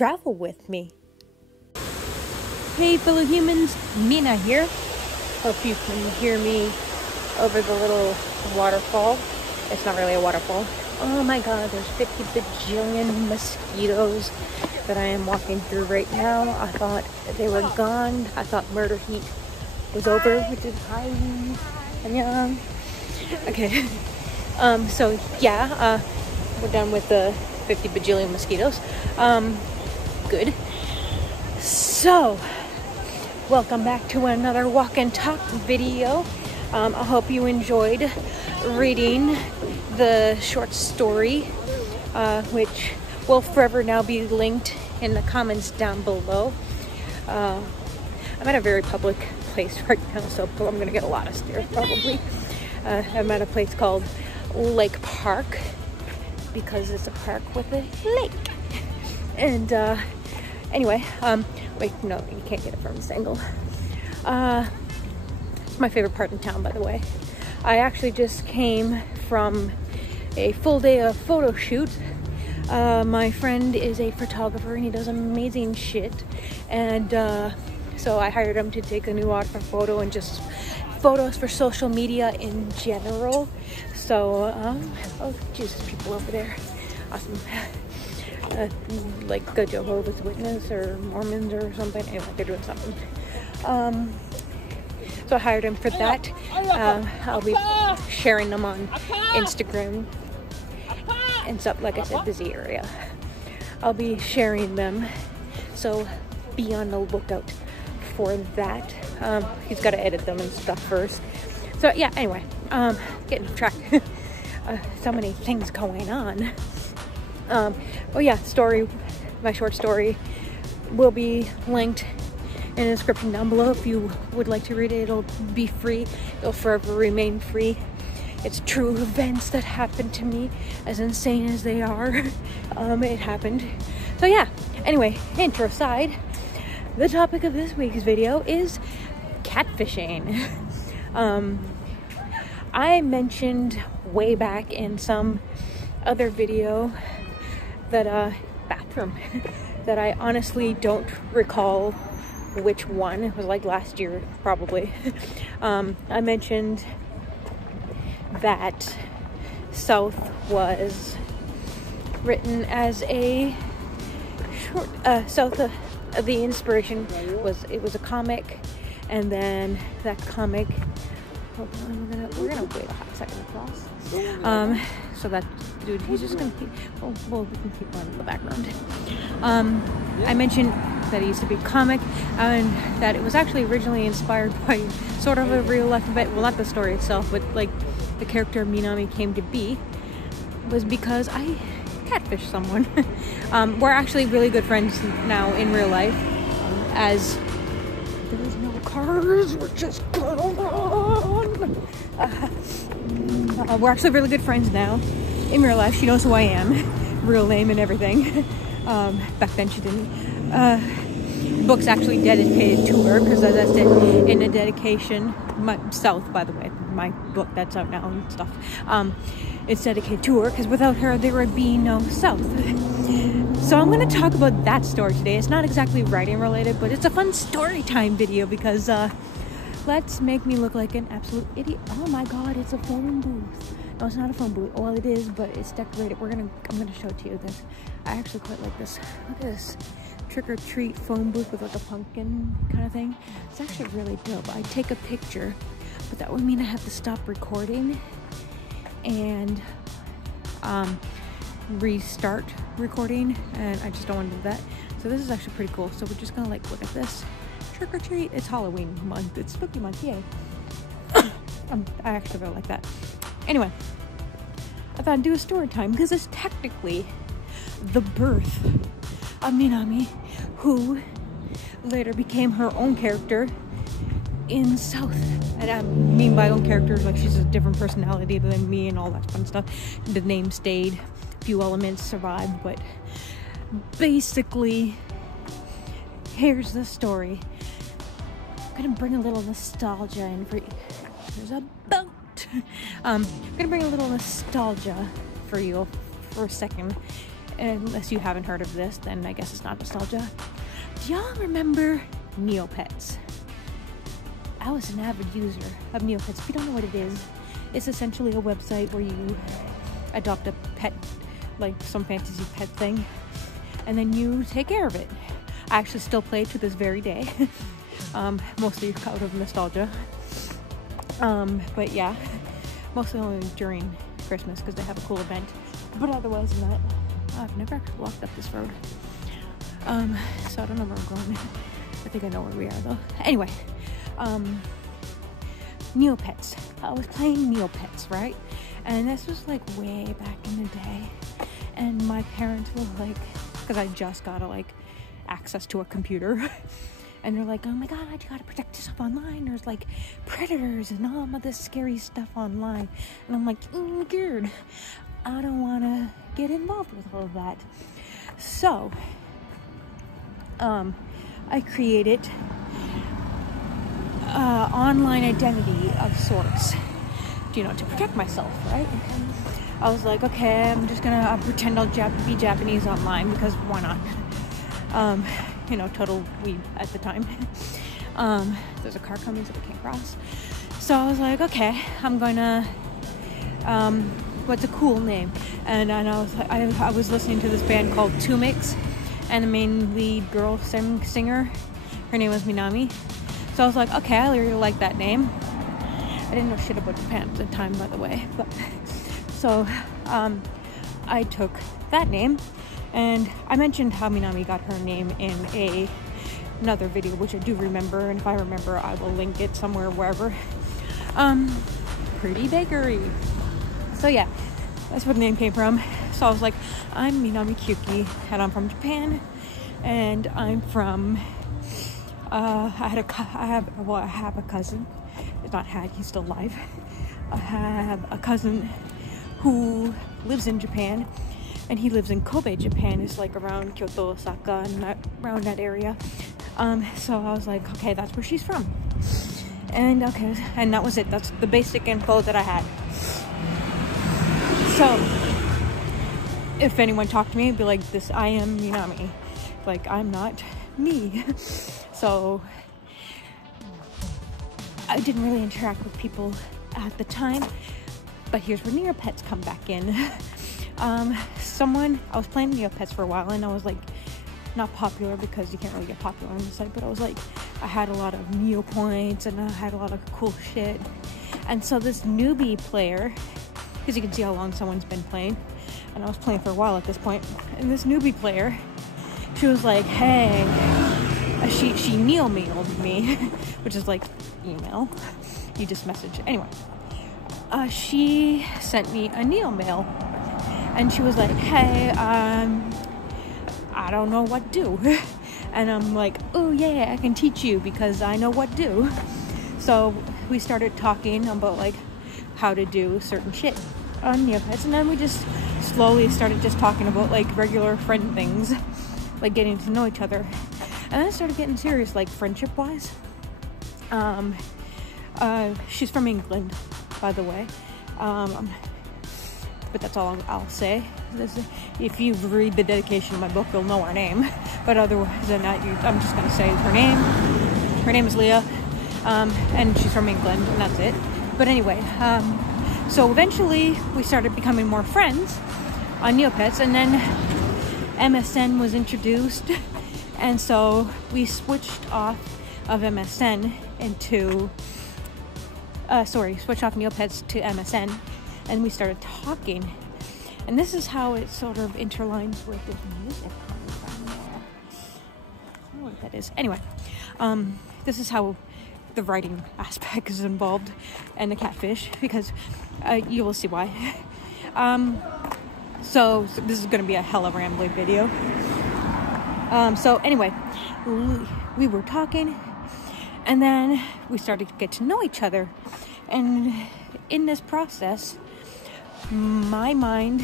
travel with me. Hey fellow humans, Mina here. Hope you can hear me over the little waterfall. It's not really a waterfall. Oh my god, there's 50 bajillion mosquitoes that I am walking through right now. I thought they were gone. I thought murder heat was over, which is hi. Annyeong. Okay. So yeah, we're done with the 50 bajillion mosquitoes. Good. So, welcome back to another walk and talk video. I hope you enjoyed reading the short story, which will forever now be linked in the comments down below. I'm at a very public place right now, so I'm gonna get a lot of stares probably. I'm at a place called Lake Park because it's a park with a lake. And anyway, wait, no, you can't get it from this angle. It's my favorite part in town, by the way. I actually just came from a full day of photo shoot. My friend is a photographer and he does amazing shit. And so I hired him to take a new outfit photo and just photos for social media in general. So, oh Jesus, people over there. Awesome. Like a Jehovah's Witness or Mormons or something. Anyway, they're doing something. So I hired him for that. I'll be sharing them on Instagram and stuff. Like I said, busy area. I'll be sharing them. So be on the lookout for that. He's got to edit them and stuff first. So yeah, anyway, getting off track. So many things going on. Oh yeah, my short story will be linked in the description down below. If you would like to read it, it'll be free. It'll forever remain free. It's true events that happened to me, as insane as they are. It happened. So yeah, anyway, intro aside, the topic of this week's video is catfishing. I mentioned way back in some other video that bathroom that I honestly don't recall which one. It was like last year probably. I mentioned that South was written as a short South the inspiration was, it was a comic, and then that comic, hold on, we're gonna wait a hot second across. So that dude, he's just gonna keep, well, we can keep on in the background. I mentioned that it used to be a comic, and that it was actually originally inspired by sort of a real life event. Well, not the story itself, but like the character Mina came to be was because I catfished someone. We're actually really good friends now in real life, as there's no cars, we're just gonna run. We're actually really good friends now in real life. She knows who I am, real name and everything. Back then she didn't. Book's actually dedicated to her, because as I said in the dedication, South, by the way, my book that's out now and stuff, it's dedicated to her, because without her there would be no South. So I'm going to talk about that story today. It's not exactly writing related, but it's a fun story time video, because let's make me look like an absolute idiot. Oh my god, it's a phone booth. No, it's not a phone booth. Well, it is, but it's decorated. I'm gonna show it to you. This, I actually quite like this. Look at this trick-or-treat phone booth with like a pumpkin kind of thing. It's actually really dope. I take a picture, but that would mean I have to stop recording and restart recording, and I just don't want to do that. So this is actually pretty cool. So we're just gonna like look at this. Trick or treat. It's Halloween month. It's spooky month. Yay. I actually really like that. Anyway, I thought I'd do a story time because it's technically the birth of Minami, who later became her own character in South. And I mean by own character, like she's a different personality than me and all that fun stuff. The name stayed, a few elements survived, but basically, here's the story. I'm gonna bring a little nostalgia in for you. There's a boat. I'm gonna bring a little nostalgia for you for a second, unless you haven't heard of this, then I guess it's not nostalgia. Do y'all remember Neopets? I was an avid user of Neopets. If you don't know what it is, it's essentially a website where you adopt a pet, like some fantasy pet thing, and then you take care of it. I actually still play it to this very day, mostly out of nostalgia. But yeah, mostly only during Christmas because they have a cool event. But otherwise than that, I've never walked up this road. So I don't know where we're going. I think I know where we are though. Anyway, Neopets. I was playing Neopets, right? And this was like way back in the day. And my parents were like, because I just got like access to a computer. And they're like, oh my God, you gotta protect yourself online. There's like predators and all of this scary stuff online. And I'm like, good. I don't wanna get involved with all of that. So, I created online identity of sorts, you know, to protect myself, right? I was like, okay, I'm just gonna pretend I'll be Japanese online because why not? You know, total weeb at the time. There's a car coming, so we can't cross. So I was like, okay, I'm gonna, what's a cool name? And I was like, I was listening to this band called Tumix, and the main lead girl singer, her name was Minami. So I was like, okay, I really like that name. I didn't know shit about Japan at the time, by the way. But so I took that name, and I mentioned how Minami got her name in another video, which I do remember, and if I remember, I will link it somewhere, wherever. Pretty Bakery. So yeah, that's where the name came from. So I was like, I'm Minami Kyuki, and I'm from Japan, and I'm from, I have a cousin. It's not had, he's still alive. I have a cousin who lives in Japan, and he lives in Kobe, Japan. It's like around Kyoto, Osaka, and around that area. So I was like, okay, that's where she's from. And okay, and that was it. That's the basic info that I had. So if anyone talked to me, it'd be like, this, I am Minami. Like, I'm not me. So I didn't really interact with people at the time, but here's where Neopets come back in. I was playing Neopets for a while, and I was like, not popular because you can't really get popular on the site, but I was like, I had a lot of Neo points, and I had a lot of cool shit. And so this newbie player, because you can see how long someone's been playing, and I was playing for a while at this point, and this newbie player, she was like, hey, she Neo-mailed me, which is like email, you just message. Anyway, she sent me a Neo mail, and she was like, hey, I don't know what to do. And I'm like, oh yeah, I can teach you because I know what to do. So we started talking about like how to do certain shit on Neopets, and then we just slowly started just talking about like regular friend things, like getting to know each other. And then I started getting serious, like friendship wise. She's from England, by the way. But that's all I'll say. If you read the dedication of my book, you'll know her name. But otherwise than that, I'm just gonna say her name. Her name is Leah, and she's from England, and that's it. But anyway, so eventually we started becoming more friends on Neopets, and then MSN was introduced, and so we switched off of MSN into, switched off Neopets to MSN, and we started talking. And this is how it sort of interlines with this music coming from there. I don't know what that is. Anyway, this is how the writing aspect is involved, and the catfish, because you will see why. So this is going to be a hella rambling video. So anyway, we were talking, and then we started to get to know each other. And in this process, my mind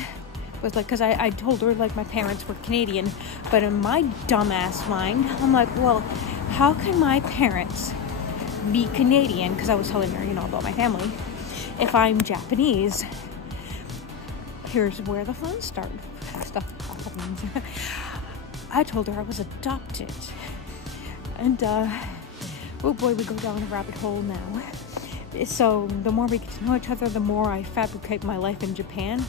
was like, because I told her like my parents were Canadian, but in my dumbass mind, I'm like, well, how can my parents be Canadian, because I was telling her, you know, about my family, if I'm Japanese? Here's where the fun stuff cousins. I told her I was adopted. And, oh boy, we go down a rabbit hole now. So the more we get to know each other, the more I fabricate my life in Japan.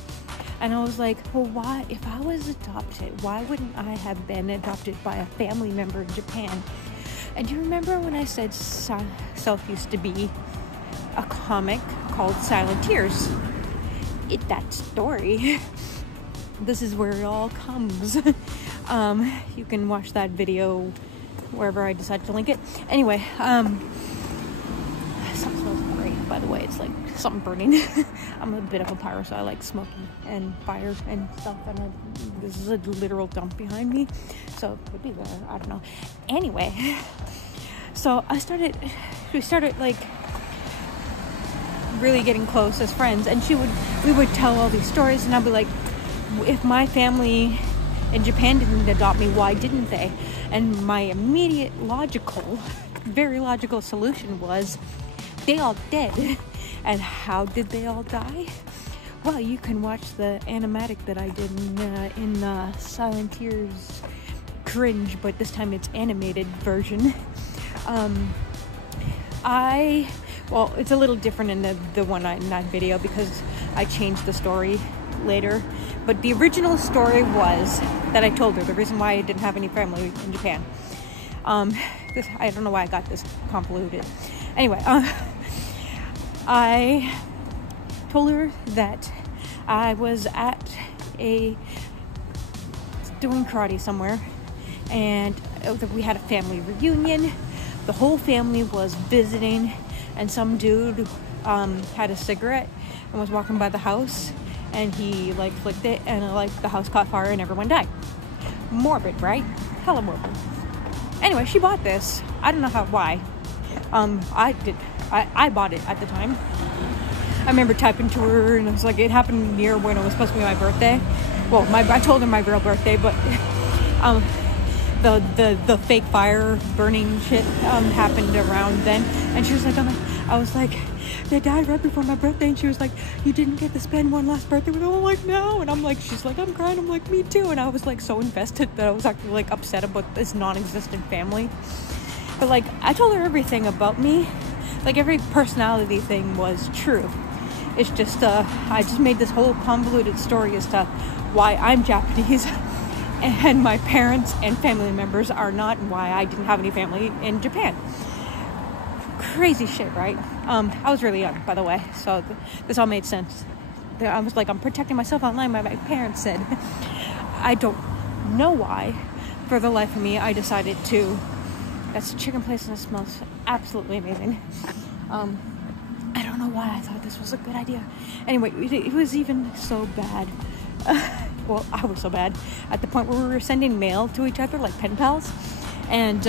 And I was like, well, why, if I was adopted, why wouldn't I have been adopted by a family member in Japan? And do you remember when I said Self used to be a comic called Silent Tears? That story. This is where it all comes. You can watch that video wherever I decide to link it. Anyway, something smells great, by the way. It's like something burning. I'm a bit of a pyro, so I like smoking and fire and stuff. And this is a literal dump behind me, so it could be there. I don't know. Anyway, so we started like really getting close as friends, and we would tell all these stories, and I'd be like, if my family in Japan didn't adopt me, why didn't they? And my immediate very logical solution was, they all dead. And how did they all die? Well, you can watch the animatic that I did in Silent Tears Cringe, but this time it's animated version. Well, it's a little different in the one in that video because I changed the story later. But the original story was that I told her the reason why I didn't have any family in Japan. I don't know why I got this convoluted. Anyway, I told her that I was doing karate somewhere, and we had a family reunion. The whole family was visiting, and some dude had a cigarette and was walking by the house, and he like flicked it, and like the house caught fire and everyone died. Morbid, right? Hella morbid. Anyway, she bought this. I don't know why. I bought it at the time. I remember typing to her, and it was like, it happened near when it was supposed to be my birthday. Well, I told her my real birthday, but the fake fire burning shit happened around then, and she was like, I was like, they died right before my birthday, and she was like, you didn't get to spend one last birthday with them? I'm like, no. And I'm like, she's like, I'm crying. I'm like, me too. And I was like so invested that I was actually like upset about this non-existent family. But like, I told her everything about me. Like, every personality thing was true. It's just I just made this whole convoluted story as to why I'm Japanese and my parents and family members are not, and why I didn't have any family in Japan. Crazy shit, right? I was really young, by the way, so this all made sense. I was like, I'm protecting myself online. My parents said, I don't know why. For the life of me, I decided to. That's a chicken place, and it smells absolutely amazing. I don't know why I thought this was a good idea. Anyway, it was even so bad. Well, I was so bad at the point where we were sending mail to each other like pen pals, and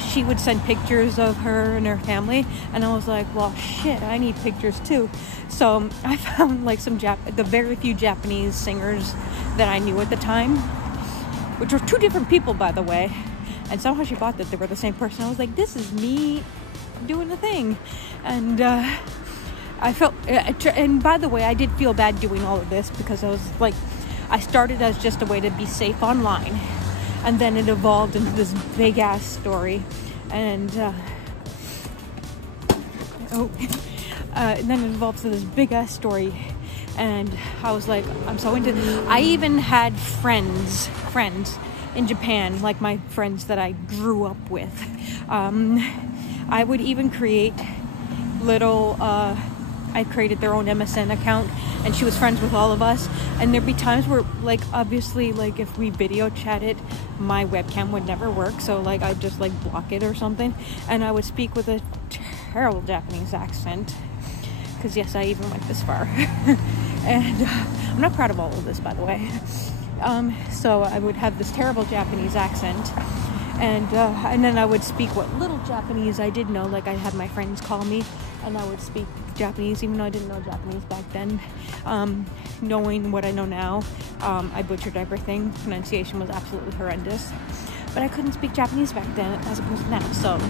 she would send pictures of her and her family, and I was like, well, shit, I need pictures too. So I found like the very few Japanese singers that I knew at the time, which were two different people, by the way, and somehow she bought that they were the same person. I was like, this is me doing the thing. And I felt, and by the way, I did feel bad doing all of this because I was like, I started as just a way to be safe online, and then it evolved into this big ass story, and then it evolved to this big ass story, and I was like, I'm so into it. I even had friends in Japan, like my friends that I grew up with. I would even create little, I created their own MSN account, and she was friends with all of us, and there'd be times where, like, obviously, like, if we video chatted, my webcam would never work, so, like, I'd just, like, block it or something, and I would speak with a terrible Japanese accent, because, yes, I even went this far, and I'm not proud of all of this, by the way. So I would have this terrible Japanese accent, and then I would speak what little Japanese I did know. Like, I'd have my friends call me, and I would speak Japanese, even though I didn't know Japanese back then. Knowing what I know now, I butchered everything. Pronunciation was absolutely horrendous, but I couldn't speak Japanese back then as opposed to now, so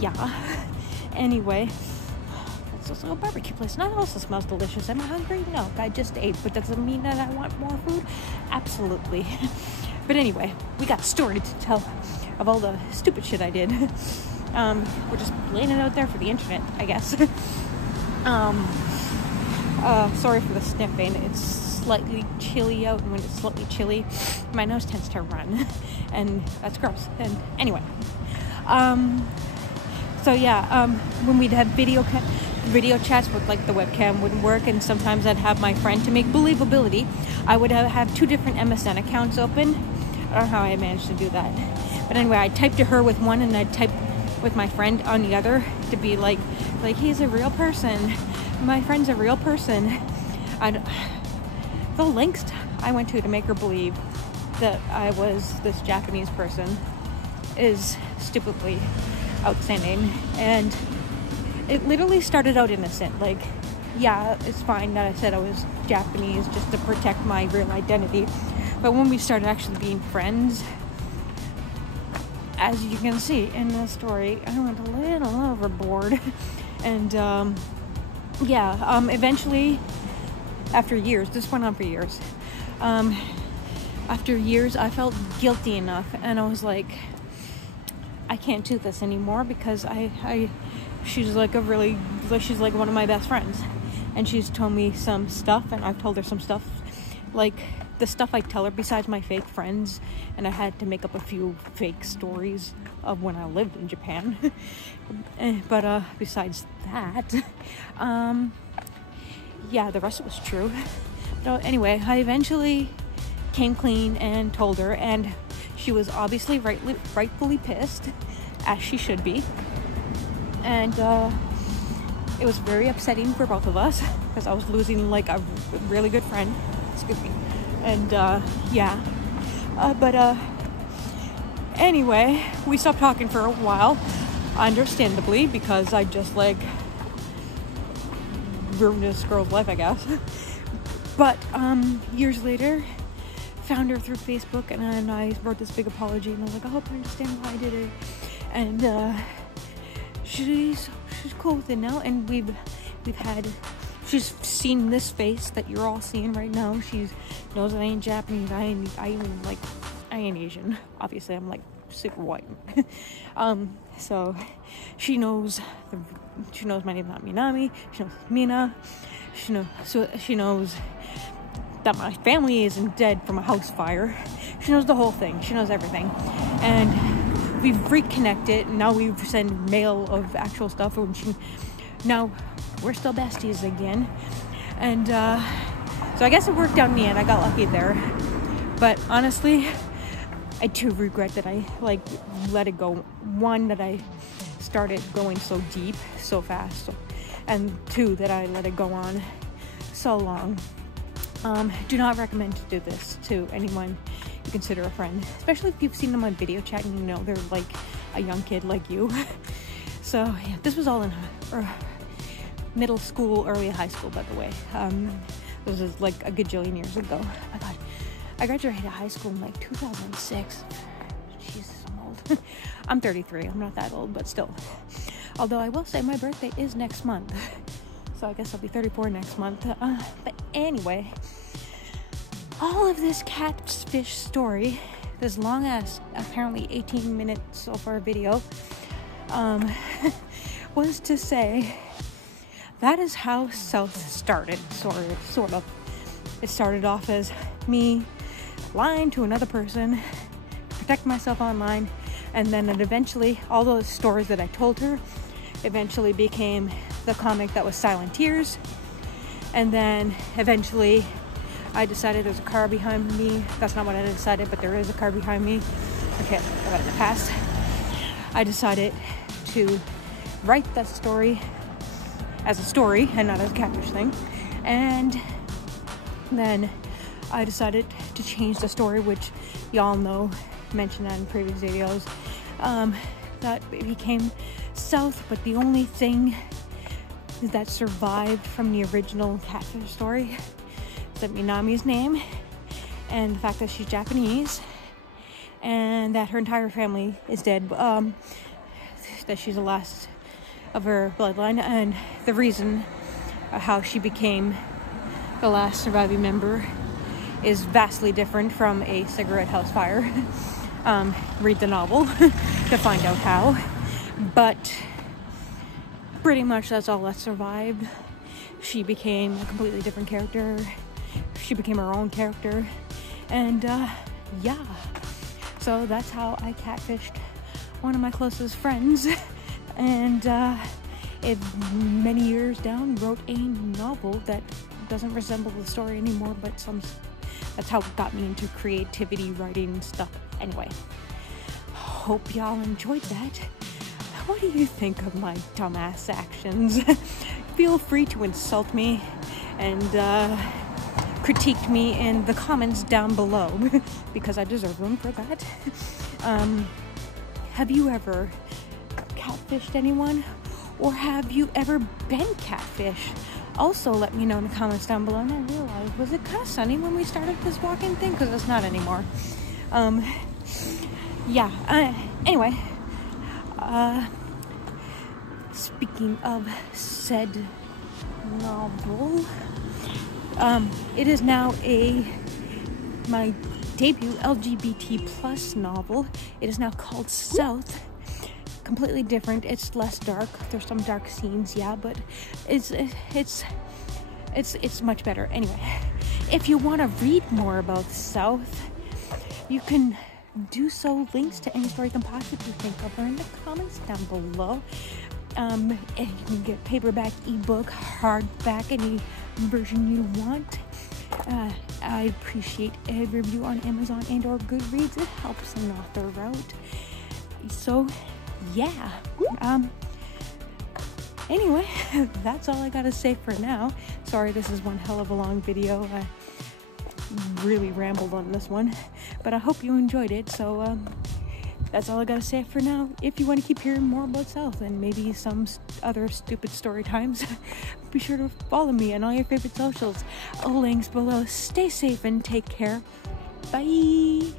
yeah. Anyway, that's this little barbecue place, and it also smells delicious. Am I hungry? No, I just ate, but does it mean that I want more food? Absolutely. But anyway, we got a story to tell of all the stupid shit I did. We're just laying it out there for the internet, I guess. Sorry for the sniffing. It's slightly chilly out, and when it's slightly chilly, my nose tends to run, and that's gross. And anyway, so yeah, when we'd have video chats with like the webcam wouldn't work, and sometimes I'd have my friend, to make believability, I would have 2 different MSN accounts open. I don't know how I managed to do that, but anyway, I'd type to her with one, and I'd type with my friend on the other, to be like he's a real person, my friend's a real person. The lengths I went to make her believe that I was this Japanese person is stupidly outstanding. And it literally started out innocent. Like, yeah, it's fine that I said I was Japanese just to protect my real identity. But when we started actually being friends, as you can see in the story, I went a little overboard. And eventually, after years, this went on for years. After years, I felt guilty enough, and I was like, I can't do this anymore, because she's like she's like one of my best friends, and she's told me some stuff, and I've told her some stuff, like the stuff I tell her besides my fake friends, and I had to make up a few fake stories of when I lived in Japan. But besides that, the rest of it was true. But anyway, I eventually came clean and told her, and she was obviously rightfully pissed, as she should be. And it was very upsetting for both of us, because I was losing like a really good friend. Excuse me. And anyway, we stopped talking for a while, understandably, because I just like ruined this girl's life, I guess. But years later, found her through Facebook, and then I wrote this big apology, and I was like, I hope you understand why I did it. And she's cool with it now, and we've had, she's seen this face that you're all seeing right now. She knows I ain't Japanese. I ain't Asian. Obviously, I'm like super white. So she knows my name's not Minami. She knows Mina. She knows that my family isn't dead from a house fire. She knows the whole thing. She knows everything. And we've reconnected, and now we send mail of actual stuff, and now we're still besties again. And so I guess it worked out in the end. I got lucky there. But honestly, I do regret that I let it go. One, that I started going so deep so fast, and 2, that I let it go on so long. Do not recommend to do this to anyone you consider a friend, especially if you've seen them on video chat and you know they're like a young kid like you. So yeah, this was all in middle school, early high school, by the way. This was like a gajillion years ago. Oh my god, I graduated high school in like 2006. Jesus, I'm old. I'm 33. I'm not that old, but still. Although I will say my birthday is next month, so I guess I'll be 34 next month. But anyway, all of this catfish story, this long ass, apparently 18 minutes so far video, was to say that is how South started, sort of. It started off as me lying to another person to protect myself online, and then it eventually, all those stories that I told her eventually became the comic that was Silent Tears. And then eventually I decided there's a car behind me. That's not what I decided, but there is a car behind me. Okay, I got it in the past. I decided to write that story as a story and not as a catfish thing. And then I decided to change the story, which y'all know, mentioned that in previous videos, that it became South, but the only thing that survived from the original catfish story is that Minami's name, and the fact that she's Japanese, and that her entire family is dead, that she's the last of her bloodline, and the reason how she became the last surviving member is vastly different from a cigarette house fire. Read the novel to find out how, but pretty much that's all that survived. She became a completely different character. She became her own character, and yeah, so that's how I catfished one of my closest friends, and many years down wrote a novel that doesn't resemble the story anymore, but that's how it got me into creativity, writing stuff. Anyway, hope y'all enjoyed that. What do you think of my dumbass actions? Feel free to insult me and critique me in the comments down below, because I deserve them for that. Have you ever catfished anyone? Or have you ever been catfished? Also, let me know in the comments down below. And I realized, was it kind of sunny when we started this walking thing? Because it's not anymore. Yeah, anyway. Speaking of said novel, it is now my debut LGBT plus novel. It is now called South. Completely different. It's less dark. There's some dark scenes, yeah, but it's much better. Anyway, if you want to read more about South, you can do so. Links to any story you can possibly think of are in the comments down below. And you can get paperback, ebook, hardback, any version you want. I appreciate every review on Amazon and or Goodreads. It helps an author out. So yeah, anyway, that's all I gotta say for now. Sorry, this is one hell of a long video. I really rambled on this one, but I hope you enjoyed it. So that's all I gotta say for now. If you want to keep hearing more about South and maybe some other stupid story times, be sure to follow me on all your favorite socials. Links below. Stay safe and take care. Bye.